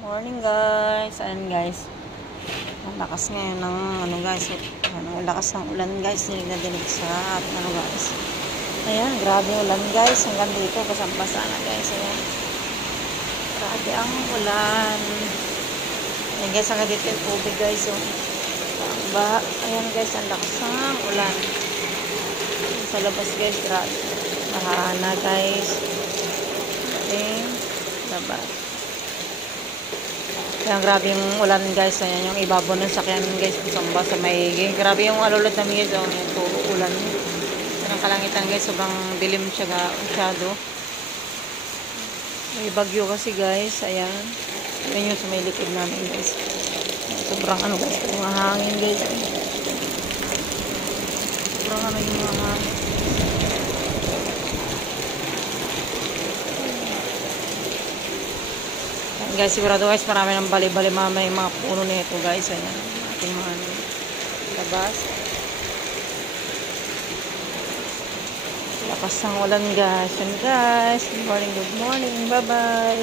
Morning guys. Ayan guys. Ang lakas ngayon ng guys. Ang lakas ng ulan guys. Nadinig sa guys. Ayan, grabe ulan guys. Hanggang dito basang-basa na guys. Ayan. Grabe ang ulan. Ayan guys, hanggang dito yung tubig guys. So, ayan guys, ang lakas ng ulan. Sa labas guys, grabe. Mahana guys. Ayan, labas. Kaya grabe yung ulan guys. Ayan yung ibabaw ng sakyan guys. Kusamba sa maigi. Grabe yung alulot namin guys. Yung puro ulan. Ang kalangitan guys. Sobrang dilim siya masyado. May bagyo kasi guys. Ayan. Ayan yung sa may likod namin guys. Sobrang guys. Yung hangin guys. Sobrang yung mga hangin. Guys, sigurado guys, marami ng bali-bali mamay mga puno nito guys. Ayan, ating mga labas. Lakas ng ulan guys. Good morning, bye bye.